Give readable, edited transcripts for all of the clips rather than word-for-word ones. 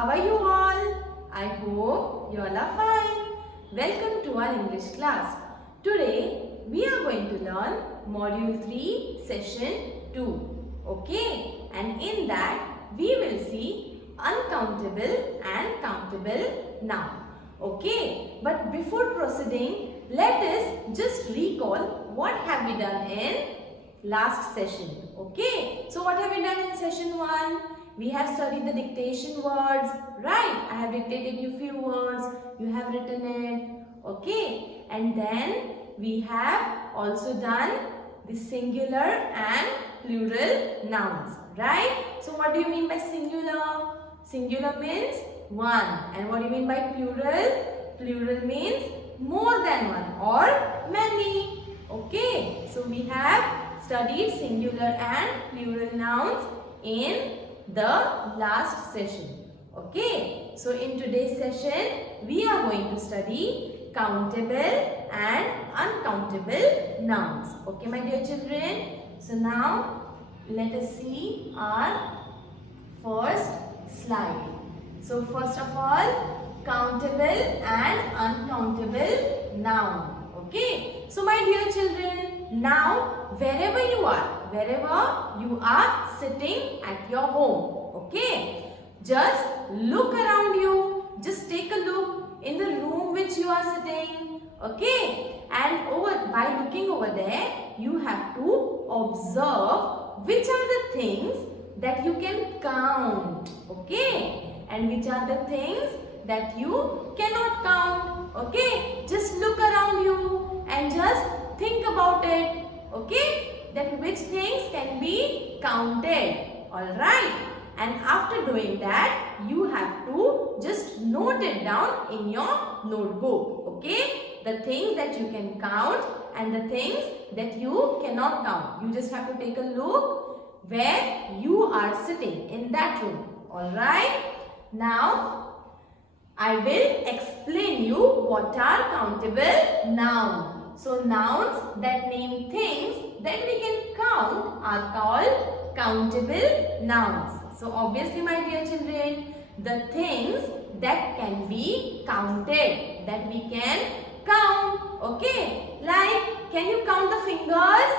How are you all? I hope you all are fine. Welcome to our English class. Today we are going to learn Module 3 Session 2. Okay? And in that we will see uncountable and countable noun. Okay? But before proceeding, let us just recall what have we done in last session. Okay? So what have we done in session 1? We have studied the dictation words, right? I have dictated you few words, you have written it, okay? And then we have also done the singular and plural nouns, right? So what do you mean by singular? Singular means one. And what do you mean by plural? Plural means more than one or many, okay? So we have studied singular and plural nouns in the last session. Okay, so in today's session we are going to study countable and uncountable nouns. Okay, my dear children. So now let us see our first slide. So first of all, countable and uncountable noun. Okay, so my dear children, now wherever you are sitting at your home, okay, just look around you, just take a look in the room which you are sitting, okay, and by looking over there you have to observe which are the things that you can count, okay, and which are the things that you cannot count, okay. Just look around you and just think about it, okay, that which things can be counted, alright. And after doing that, you have to just note it down in your notebook, okay, the things that you can count and the things that you cannot count. You just have to take a look where you are sitting in that room, alright. Now I will explain you what are countable nouns. So nouns that name things that we can count are called countable nouns. So obviously my dear children, the things that can be counted, that we can count, okay, like can you count the fingers?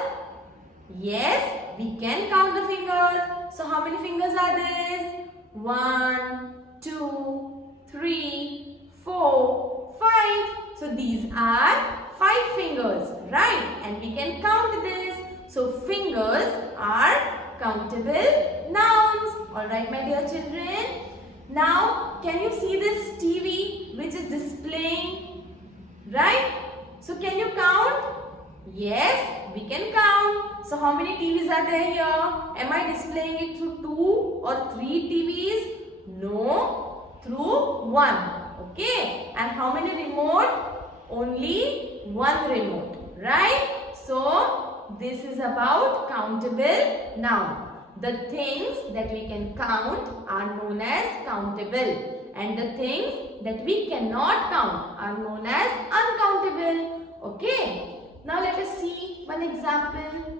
Yes, we can count the fingers. So how many fingers are there? 1, 2, 3, 4, 5. So these are 5 fingers, right? And we can count this. So fingers are countable nouns. Alright, my dear children. Now, can you see this TV which is displaying? Right? So can you count? Yes, we can count. So how many TVs are there here? Am I displaying it through 2 or 3 TVs? No, through 1. Okay. And how many remote? Only 1 remote. Right? So this is about countable noun. The things that we can count are known as countable. And the things that we cannot count are known as uncountable. Okay. Now let us see one example.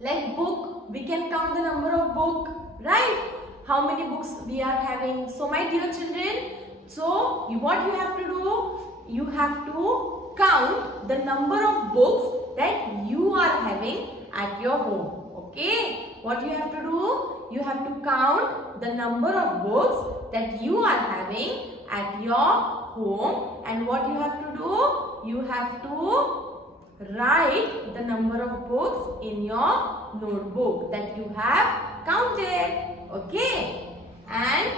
Like book, we can count the number of book, right? How many books we are having. So my dear children, so what you have to do? You have to count the number of books that you are having at your home. Okay? What you have to do? You have to count the number of books that you are having at your home. And what you have to do? You have to write the number of books in your notebook that you have counted. Okay? And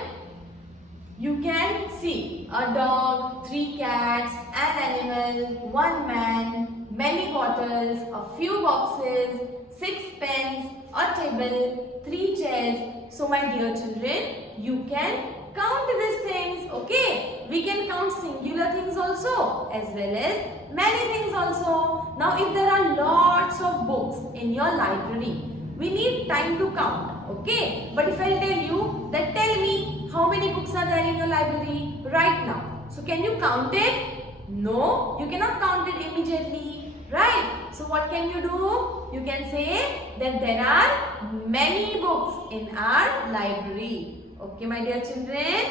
you can see a dog, 3 cats, an animal, 1 man, many bottles, a few boxes, 6 pens, a table, 3 chairs. So my dear children, you can count these things, okay? We can count singular things also as well as many things also. Now if there are lots of books in your library, we need time to count, okay? But if I tell you that tell me how many books are there in your library right now. So can you count it? No, you cannot count it immediately, right? So what can you do? You can say that there are many books in our library. Okay, my dear children.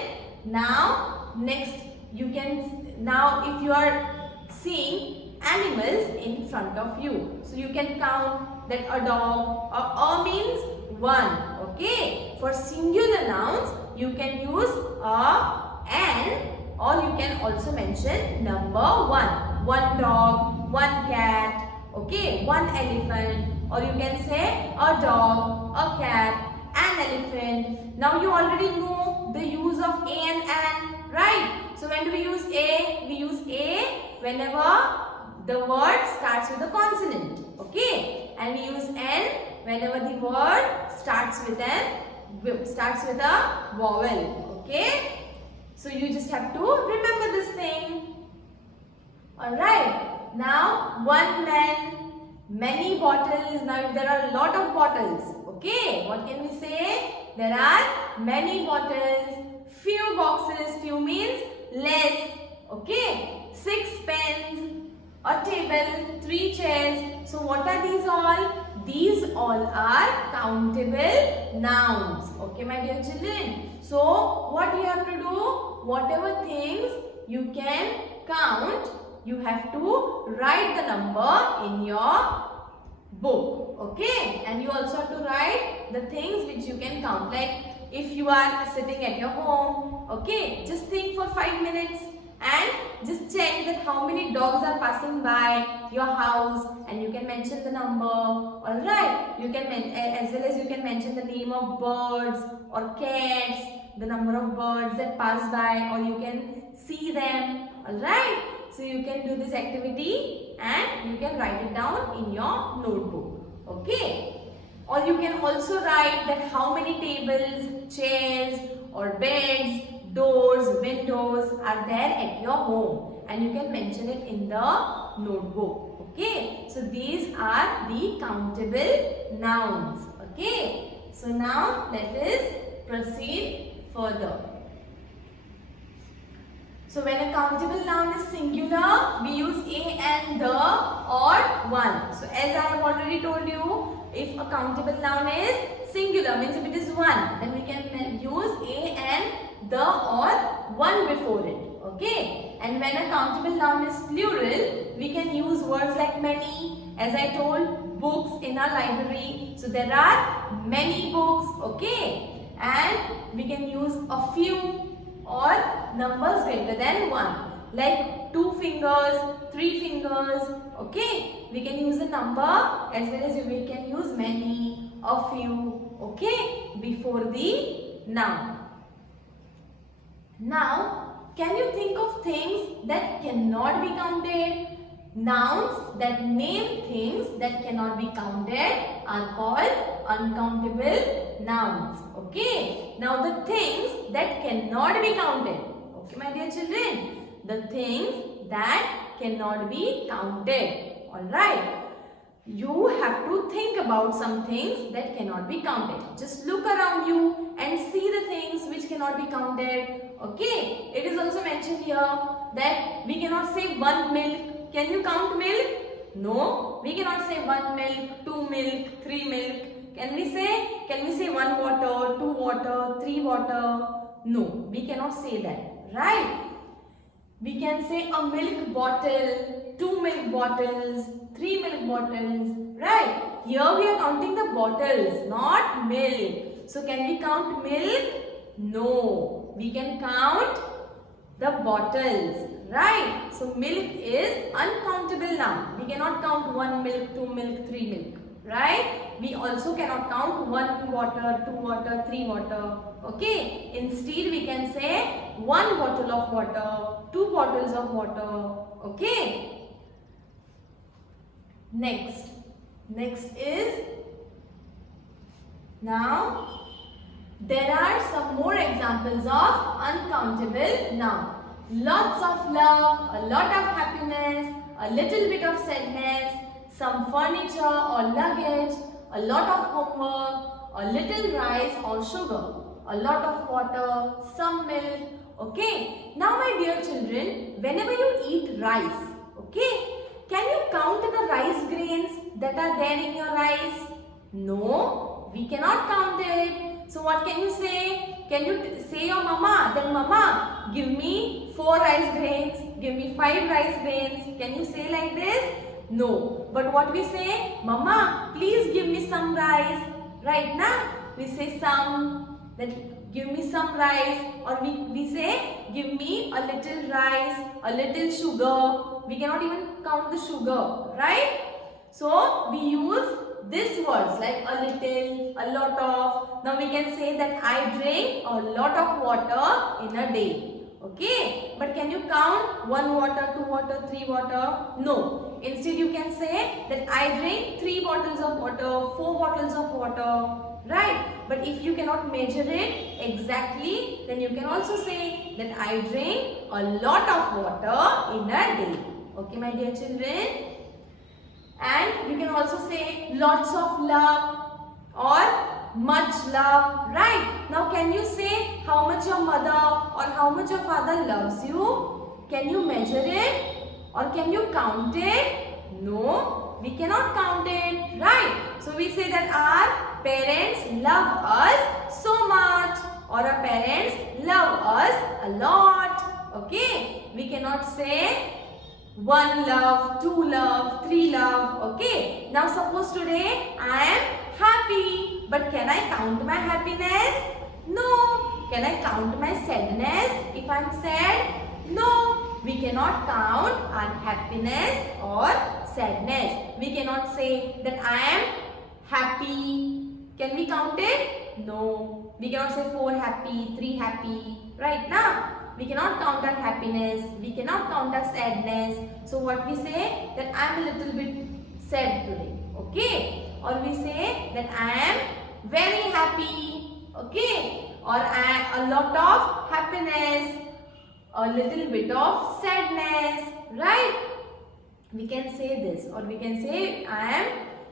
Now next now if you are seeing animals in front of you, so you can count that a dog, a means one. Okay, for singular nouns you can use a, an, or you can also mention number one dog, one cat, okay, one elephant, or you can say a dog, a cat, an elephant. Now you already know the use of a and an, right? So when do we use a? We use a whenever the word starts with a consonant, okay, and we use n whenever the word starts with a vowel, okay. So you just have to remember this thing. Alright, now one man, many bottles. Now if there are a lot of bottles, okay, what can we say? There are many bottles. Few boxes, few means less, okay. 6 pens, a table, 3 chairs. So what are these all? These all are countable nouns, okay my dear children. So what you have to do? Whatever things you can count, you have to write the number in your book, okay, and you also have to write the things which you can count. Like if you are sitting at your home, okay, just think for 5 minutes and just check that how many dogs are passing by your house, and you can mention the number. All right, you can as well as you can mention the name of birds or cats, the number of birds that pass by, or you can see them. All right, so you can do this activity and you can write it down in your notebook, okay. Or you can also write that how many tables, chairs or beds, doors, windows are there at your home, and you can mention it in the notebook, okay. So these are the countable nouns, okay. So now let us proceed further. So when a countable noun is singular, we use a and the or one. So as I have already told you, if a countable noun is singular, means if it is one, then we can use a and the or one before it, okay. And when a countable noun is plural, we can use words like many. As I told, books in our library, so there are many books, okay. And we can use a few or numbers greater than 1, like 2 fingers, 3 fingers, okay. We can use a number as well as we can use many, a few, okay, before the noun. Now, can you think of things that cannot be counted? Nouns that name things that cannot be counted are called uncountable nouns, okay. Now the things that cannot be counted, okay my dear children, the things that cannot be counted, alright. You have to think about some things that cannot be counted. Just look around you and see the things which cannot be counted, okay. It is also mentioned here that we cannot say 1 milk. Can you count milk? No, we cannot say 1 milk, 2 milk, 3 milk. Can we say 1 water, 2 water, 3 water? No, we cannot say that, right? We can say a milk bottle, 2 milk bottles, 3 milk bottles, right? Here we are counting the bottles, not milk. So can we count milk? No, we can count the bottles, right? So milk is uncountable noun. We cannot count 1 milk, 2 milk, 3 milk, right? We also cannot count 1 water, 2 water, 3 water, okay? Instead we can say 1 bottle of water, 2 bottles of water, okay? Next is, now there are some more examples of uncountable noun. Lots of love, a lot of happiness, a little bit of sadness, some furniture or luggage, a lot of homework, a little rice or sugar, a lot of water, some milk, okay. Now my dear children, whenever you eat rice, okay, can you count the rice grains that are there in your rice? No, we cannot count it. So what can you say? Can you say your mama that mama, give me 4 rice grains, give me 5 rice grains? Can you say like this? No. But what we say? Mama, please give me some rice. Right now? We say some. Then give me some rice. Or we say give me a little rice, a little sugar. We cannot even count the sugar. Right? So we use these words like a little, a lot of. Now we can say that I drink a lot of water in a day. Okay, but can you count 1 water, 2 water, 3 water? No. Instead you can say that I drink 3 bottles of water, 4 bottles of water. Right? But if you cannot measure it exactly, then you can also say that I drink a lot of water in a day. Okay, my dear children? And you can also say lots of love or much love, right? Now can you say how much your mother or how much your father loves you? Can you measure it or can you count it? No, we cannot count it, right? So we say that our parents love us so much or our parents love us a lot. Okay, we cannot say 1 love, 2 love, 3 love. Okay, now suppose today I am happy, but can I count my happiness? No. Can I count my sadness if I am sad? No. We cannot count our happiness or sadness. We cannot say that I am happy. Can we count it? No. We cannot say 4 happy, 3 happy. Right now? We cannot count our happiness. We cannot count our sadness. So what we say? That I am a little bit sad today. Okay? Or we say that I am very happy. Okay? Or a lot of happiness. A little bit of sadness. Right? We can say this. Or we can say I am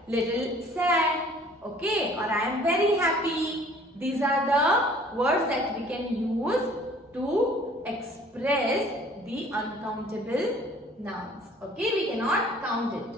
little sad. Okay? Or I am very happy. These are the words that we can use to express the uncountable nouns. Okay, we cannot count it.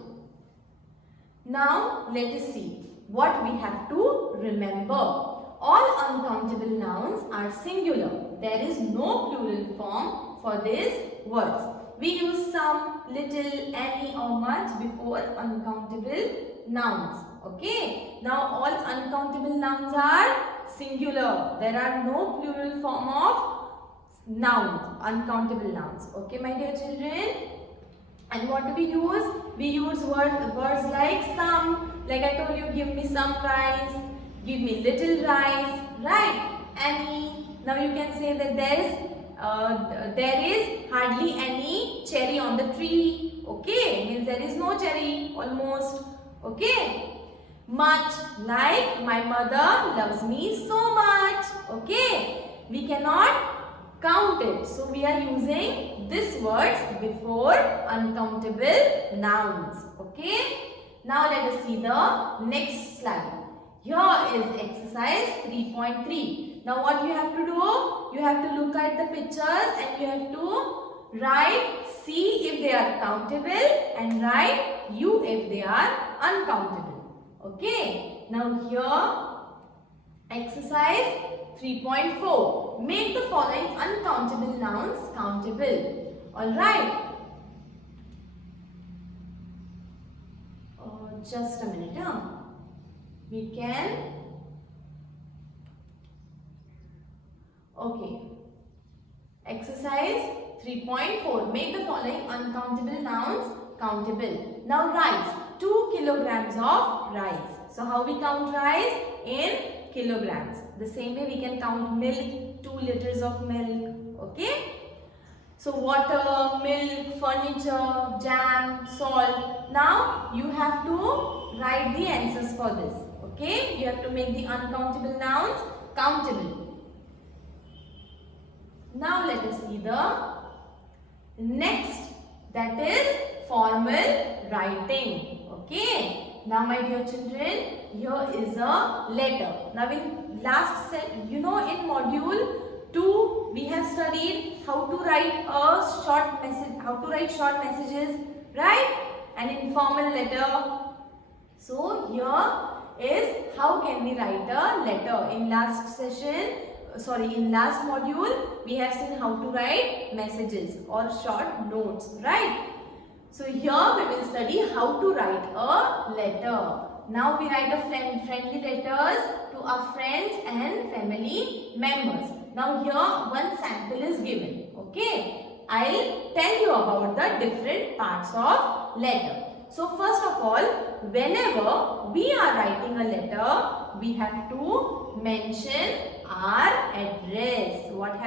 Now let us see what we have to remember. All uncountable nouns are singular. There is no plural form for these words. We use some, little, any or much before uncountable nouns. Okay, now all uncountable nouns are singular. There are no plural form of nouns, uncountable nouns. Okay, my dear children? And what do we use? We use words like some. Like I told you, give me some rice, give me little rice, right? Any. Now you can say that there is hardly any cherry on the tree. Okay, means there is no cherry almost. Okay. Much, like my mother loves me so much. Okay, we cannot count it. So we are using these words before uncountable nouns. Okay. Now let us see the next slide. Here is exercise 3.3. Now what you have to do? You have to look at the pictures and you have to write C if they are countable and write U if they are uncountable. Okay. Now here exercise 3.4. Make the following uncountable nouns countable. Alright. Just a minute. We can. Okay. Exercise 3.4. Make the following uncountable nouns countable. Now rice. 2 kilograms of rice. So how we count rice? In kilograms. The same way we can count milk, 2 liters of milk. Okay. So water, milk, furniture, jam, salt. Now you have to write the answers for this. Okay. You have to make the uncountable nouns countable. Now let us see the next, that is formal writing. Okay. Now my dear children, here is a letter. Now in last set, in module 2 we have studied how to write a short message, how to write short messages, right? An informal letter. So here is how can we write a letter. In last module, we have seen how to write messages or short notes, right? So here we will study how to write a letter. Now we write a friendly letters to our friends and family members. Now here one sample is given. Okay, I'll tell you about the different parts of letter. So first of all, whenever we are writing a letter, we have to mention our address. What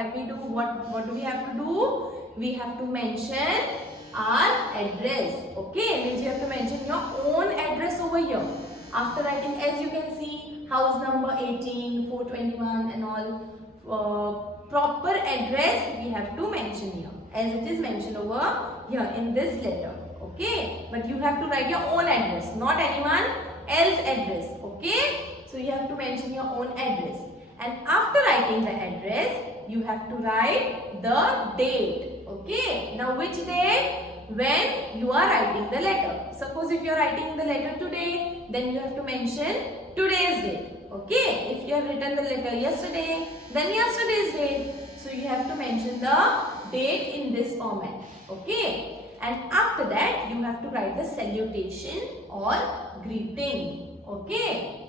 do we have to do? We have to mention our address. Okay, means you have to mention your own address over here. After writing, as you can see, house number 18, 421 and all, proper address we have to mention here, as it is mentioned over here in this letter. Okay, but you have to write your own address, not anyone else's address. Okay, so you have to mention your own address, and after writing the address, you have to write the date. Okay, now which date? When you are writing the letter. Suppose if you are writing the letter today, then you have to mention today's date. Okay, if you have written the letter yesterday, then yesterday's date. So you have to mention the date in this format. Okay. And after that, you have to write the salutation or greeting. Okay.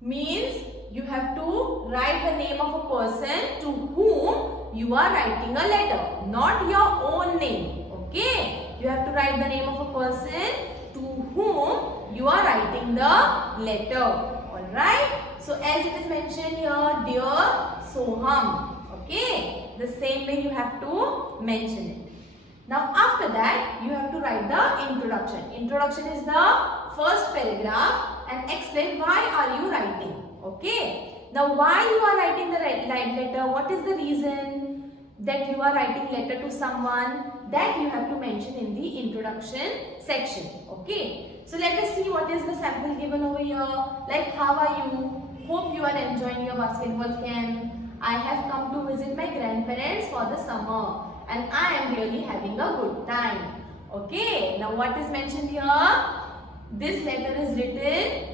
Means you have to write the name of a person to whom you are writing a letter, not your own name. Okay. You have to write the name of a person to whom you are writing the letter. Alright. So as it is mentioned here, dear Soham. Okay. The same way you have to mention it. Now after that, you have to write the introduction. Introduction is the first paragraph and explain why are you writing. Okay. Now why you are writing the letter, what is the reason that you are writing letter to someone, that you have to mention in the introduction section. Okay. So let us see what is the sample given over here. Like, how are you? Hope you are enjoying your basketball camp. I have come to visit my grandparents for the summer. And I am really having a good time. Okay, now what is mentioned here? This letter is written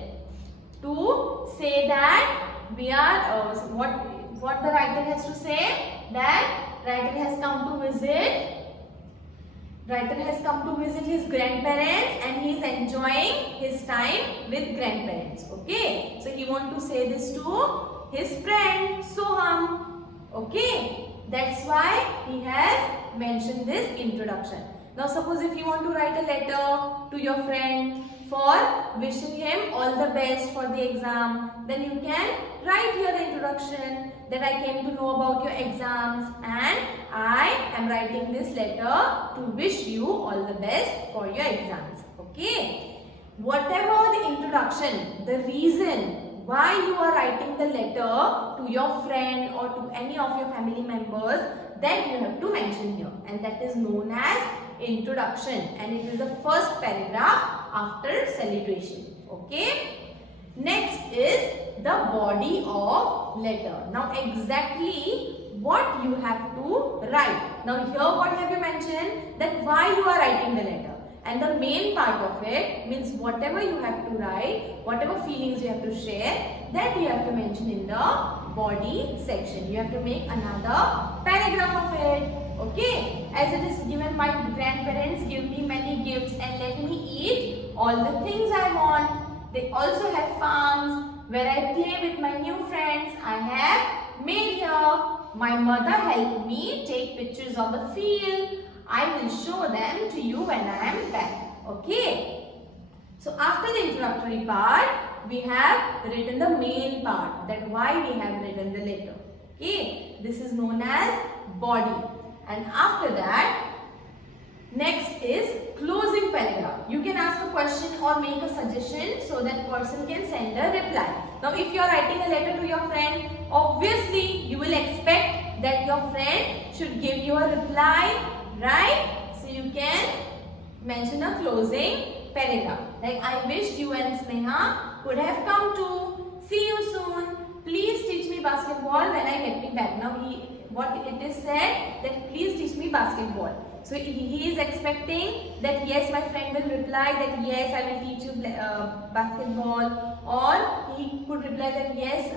to say that we are, what the writer has to say? That writer has come to visit his grandparents and he is enjoying his time with grandparents. Okay, so he wants to say this to his friend Soham. Okay. That's why he has mentioned this introduction. Now suppose if you want to write a letter to your friend for wishing him all the best for the exam, then you can write here the introduction that I came to know about your exams and I am writing this letter to wish you all the best for your exams. Okay. Whatever the introduction, the reason why you are writing the letter to your friend or to any of your family members, that you have to mention here, and that is known as introduction, and it is the first paragraph after salutation. Okay. Next is the body of letter. Now exactly what you have to write. Now here what have you mentioned? That why you are writing the letter. And the main part of it means whatever you have to write, whatever feelings you have to share, that you have to mention in the body section. You have to make another paragraph of it. Okay. As it is given, my grandparents give me many gifts and let me eat all the things I want. They also have farms where I play with my new friends I have made here. My mother helped me take pictures of the field. I will show them to you when I am back. Okay. So after the introductory part, we have written the main part, that why we have written the letter. Okay. This is known as body. And after that, next is closing paragraph. You can ask a question or make a suggestion so that person can send a reply. Now if you are writing a letter to your friend, obviously you will expect that your friend should give you a reply. Right? So you can mention a closing paragraph. Like, I wish you and Sneha could have come to. See you soon. Please teach me basketball when I get me back. Now what it is said, that please teach me basketball. So he is expecting that yes, my friend will reply that yes, I will teach you basketball, or he could reply that yes,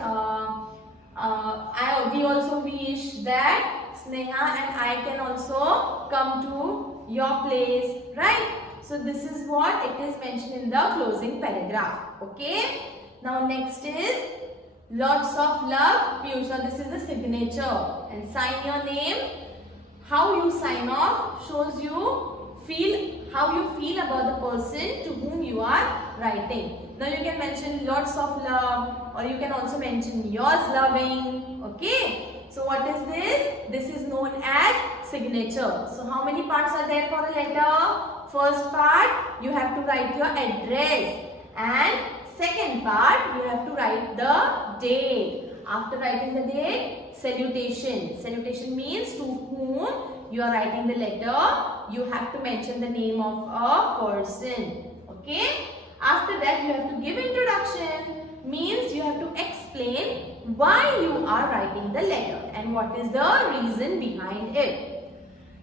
we also wish that Sneha and I can also come to your place, right? So this is what it is mentioned in the closing paragraph. Okay. Now next is lots of love, Piyush. Now this is the signature, and sign your name. How you sign off shows you how you feel about the person to whom you are writing. Now you can mention lots of love, or you can also mention yours loving. Okay. So what is this? This is known as signature. So how many parts are there for a letter? First part, you have to write your address, and second part, you have to write the date. After writing the date, salutation. Salutation means to whom you are writing the letter. You have to mention the name of a person. Okay. After that, you have to give introduction. Means you have to explain why you are writing the letter and what is the reason behind it.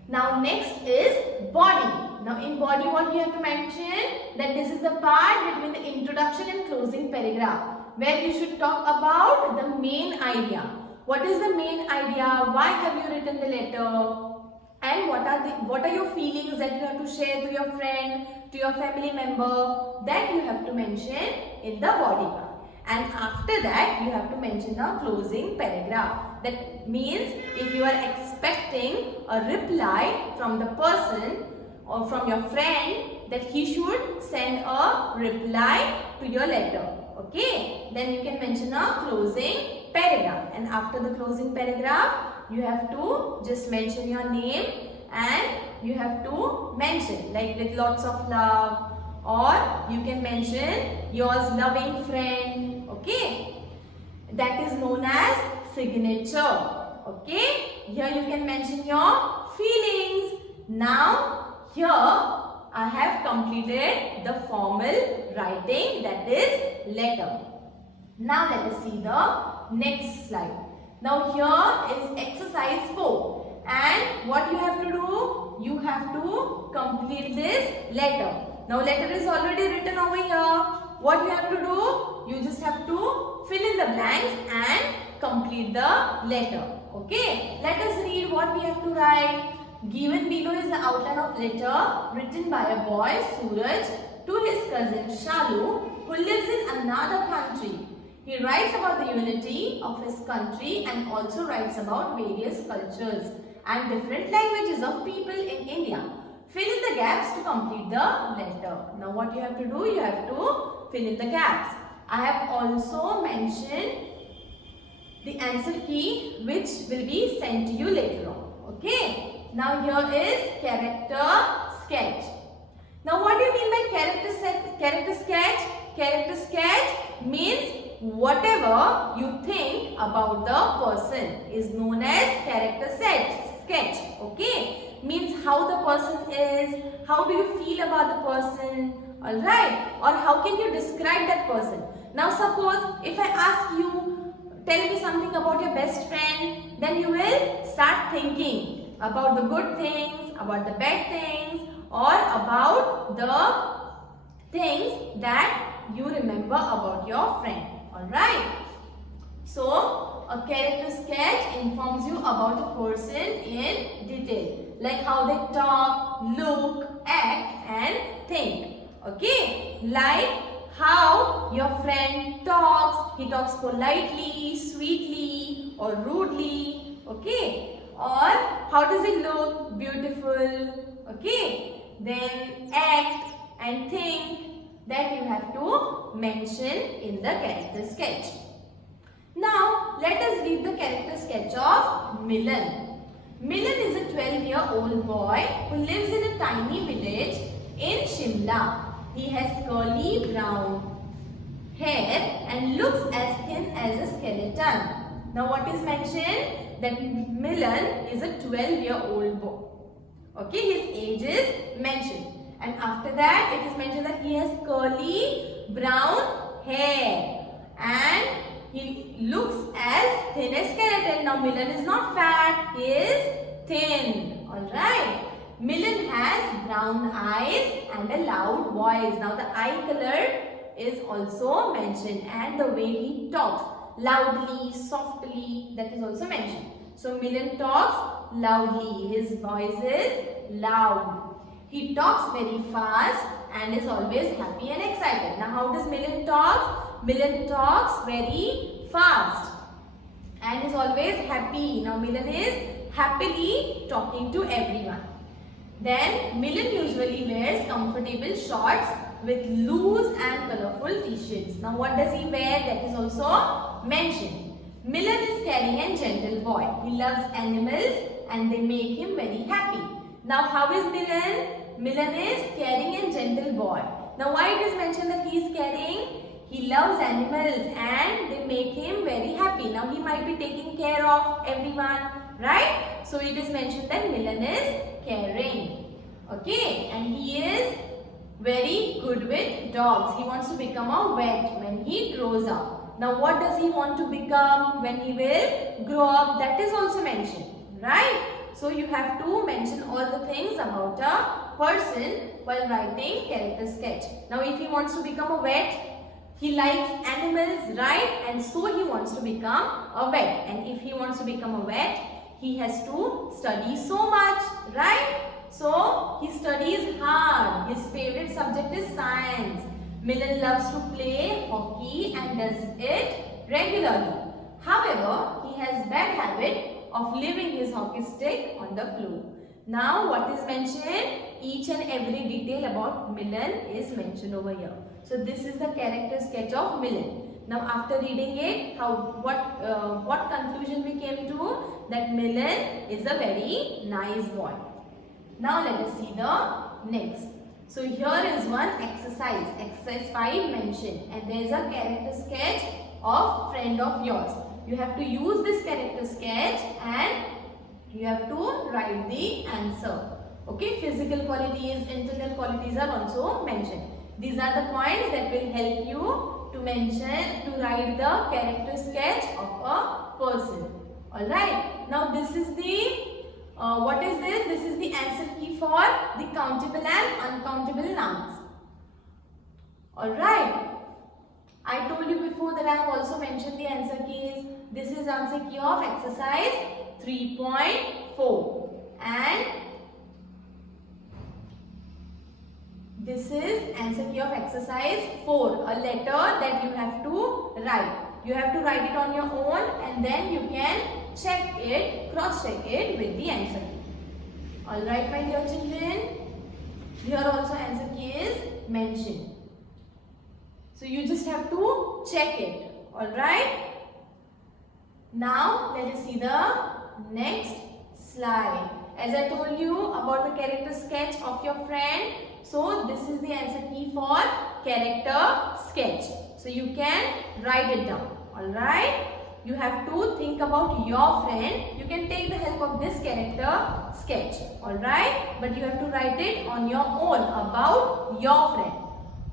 Now next is body. Now in body, what you have to mention, that this is the part between the introduction and closing paragraph, where you should talk about the main idea. What is the main idea? Why have you written the letter? And what are your feelings that you have to share to your friend, to your family member, that you have to mention in the body part. And after that, you have to mention a closing paragraph. That means if you are expecting a reply from the person or from your friend, that he should send a reply to your letter. Okay, then you can mention a closing paragraph, and after the closing paragraph, you have to just mention your name, and you have to mention like with lots of love, or you can mention yours loving friend. Okay, that is known as signature. Okay, here you can mention your feelings. Now here I have completed the formal writing, that is letter. Now let us see the next slide. Now here is exercise 4, and what you have to do, you have to complete this letter. Now letter is already written over here. What you have to do, you just have to fill in the blanks and complete the letter. Okay, let us read what we have to write. Given below is the outline of letter written by a boy, Suraj, to his cousin Shalu, who lives in another country. He writes about the unity of his country and also writes about various cultures and different languages of people in India. Fill in the gaps to complete the letter. Now what you have to do, you have to fill in the gaps. I have also mentioned the answer key which will be sent to you later on. Okay. Now here is character sketch. Now what do you mean by character sketch? Character sketch means whatever you think about the person is known as character sketch. Okay, means how the person is, how do you feel about the person, alright, or how can you describe that person. Now suppose if I ask you, tell me something about your best friend, then you will start thinking about the good things, about the bad things, or about the things that you remember about your friend. Alright. So, a character sketch informs you about a person in detail. Like how they talk, look, act and think. Okay. Like how your friend talks. He talks politely, sweetly or rudely. Okay. Or how does it look? Beautiful. Okay. Then act and think, that you have to mention in the character sketch. Now let us read the character sketch of Milan. Milan is a 12-year-old boy who lives in a tiny village in Shimla. He has curly brown hair and looks as thin as a skeleton. Now what is mentioned? That Milan is a 12-year-old boy. Okay, his age is mentioned. And after that, it is mentioned that he has curly brown hair and he looks as thin as skeleton. Now Milan is not fat, he is thin. Alright. Milan round eyes and a loud voice. Now the eye color is also mentioned, and the way he talks, loudly, softly, that is also mentioned. So Milan talks loudly. His voice is loud. He talks very fast and is always happy and excited. Now how does Milan talk? Milan talks very fast and is always happy. Now Milan is happily talking to everyone. Then Milan usually wears comfortable shorts with loose and colorful t-shirts. Now what does he wear? That is also mentioned. Milan is caring and gentle boy. He loves animals and they make him very happy. Now how is Milan? Milan is caring and gentle boy. Now why it is mentioned that he is caring? He loves animals and they make him very happy. Now he might be taking care of everyone, right? So it is mentioned that Milan is caring. Okay, and he is very good with dogs. He wants to become a vet when he grows up. Now what does he want to become when he will grow up? That is also mentioned, right? So you have to mention all the things about a person while writing character sketch. Now if he wants to become a vet, he likes animals, right? And so he wants to become a vet. And if he wants to become a vet, he has to study so much, right? So he studies hard. His favorite subject is science. Milan loves to play hockey and does it regularly. However, he has bad habit of leaving his hockey stick on the floor. Now what is mentioned? Each and every detail about Milan is mentioned over here. So this is the character sketch of Milan. Now after reading it, what conclusion we came to? That Milan is a very nice boy. Now let us see the next. So here is one exercise. Exercise 5 mentioned, and there is a character sketch of friend of yours. You have to use this character sketch and you have to write the answer. Okay, physical qualities, internal qualities are also mentioned. These are the points that will help you to write the character sketch of a person. Alright, now this is the, what is this? This is the answer key for the countable and uncountable nouns. Alright, I told you before that I have also mentioned the answer keys. This is answer key of exercise 3.4 and this is answer key of exercise 4, a letter that you have to write. You have to write it on your own and then you can check it, cross check it with the answer key. Alright my dear children, here also answer key is mentioned. So you just have to check it. Alright. Now let us see the next slide. As I told you about the character sketch of your friend, so this is the answer key for character sketch. So you can write it down. Alright. You have to think about your friend. You can take the help of this character sketch. Alright. But you have to write it on your own about your friend.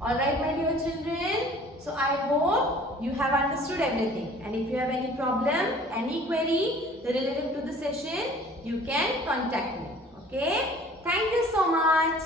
Alright my dear children. So I hope you have understood everything. And if you have any problem, any query related to the session, you can contact me. Okay. Thank you so much.